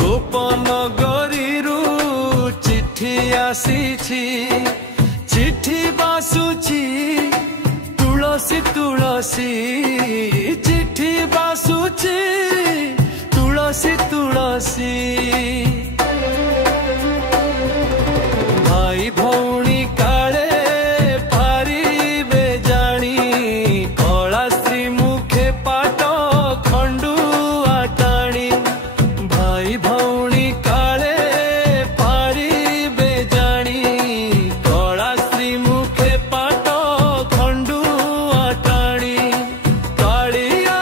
गोपनगरीरू चिट्ठी आसीछि चिट्ठी बासुछि तुलसी तुलसी चिट्ठी बासुछि तुलसी तुलसी भाई भौणी काले पारिबे जानी कला स्त्री मुखे पाट खंडुआ टाणी भाई भौणी काले पारिबे जानी कला स्त्री मुखे पाट खंडुआ टाणी कालिया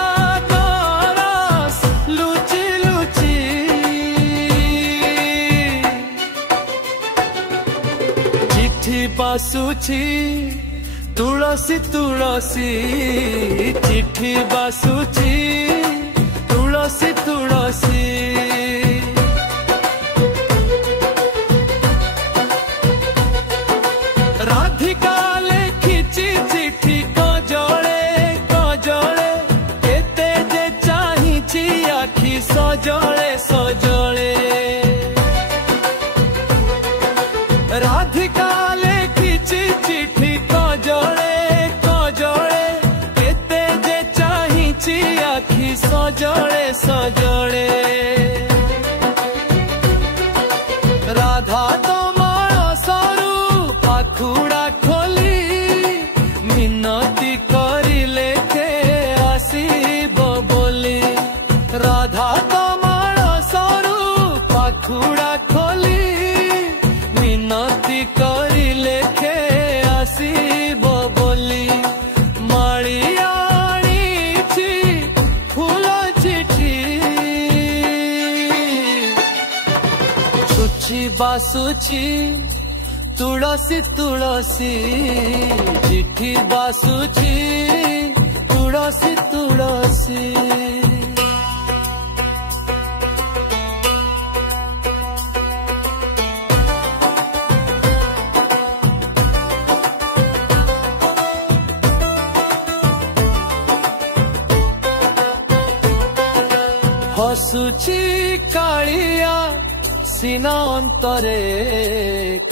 तरस लुचि लुचि चिट्ठी बासुछि तुलसी तुलसी चिट्ठी बासुछि तुलसी तुलसी राधिका लेखिछि चिट्ठी कजले कजले केते जे चाहिछि आखि सजले सजले राधिका लेखिछि चिट्ठी कजले कजले केते जे चाहिछि आखि सजले सजले राधा तमाळ सरू पाखुड़ा खोली मिनती करिले के आसीब बोली राधा तमाळ सरू पाखुड़ा खोली मिनती करिले के आसीब बोली माळियाणीछि फूल चिठी छुछि बासुछि तुलसी तुलसी चिट्ठी बासुछि तुलसी तुलसी हसुछि कालिया सीना अंतरे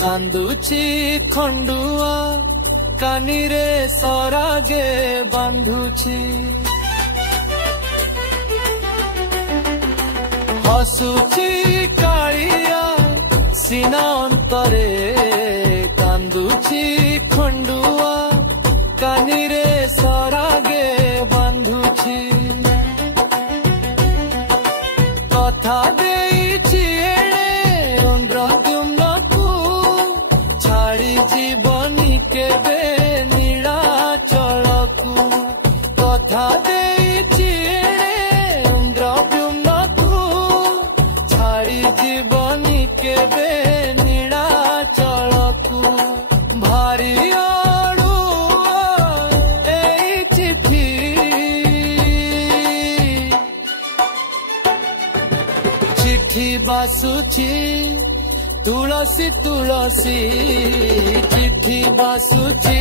कांदुछि खंडुआ कानी रे सरागे बांधुछि हसुछि कालिया सीना अंतरे कांदुछि खंडुआ कानी रे सरागे बांधुछि कथा देइछि एणे इंद्रद्युम्नकु छाड़ी जीवनी केबे नीलाचलकु कथा देइछि एणे इंद्रद्युम्नकु छाड़ी जीवनी केबे नीलाचलकु भारी अड़ुआ एई चिट्ठी चिट्ठी बासुछि तुलसी तुलसी चिट्ठी बासुछि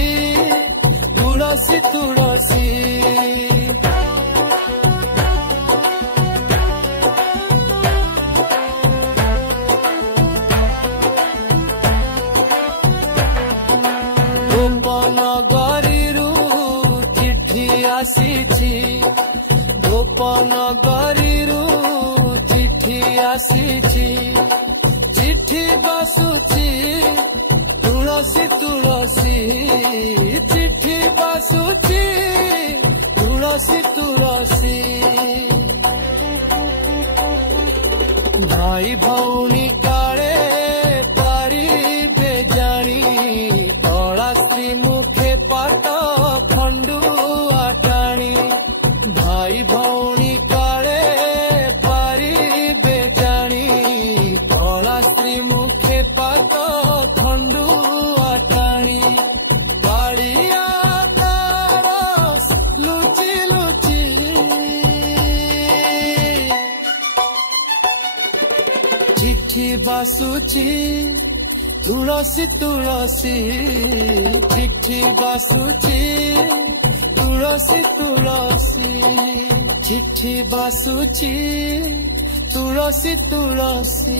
तुलसी तुलसी गोपनगरीरू चिट्ठी आसीछि गोपनगरीरू चिट्ठी आसीछि चिट्ठी बासुछि तुलसी तुलसी चिट्ठी बासुछि तुलसी तुलसी भाई भौणी काले पारिबे जानी कला स्त्री मुखे पाट खंडुआ टाणी भाई भौणी काले पारिबे जानी कला स्त्री मुखे पाट खंडुआ टाणी कालिया तरस लुचि लुचि चिट्ठी बासुछि तुलसी तुलसी चिट्ठी बासुछि तुलसी तुलसी चिट्ठी बासुछि ତୁଳସୀ ତୁଳସୀ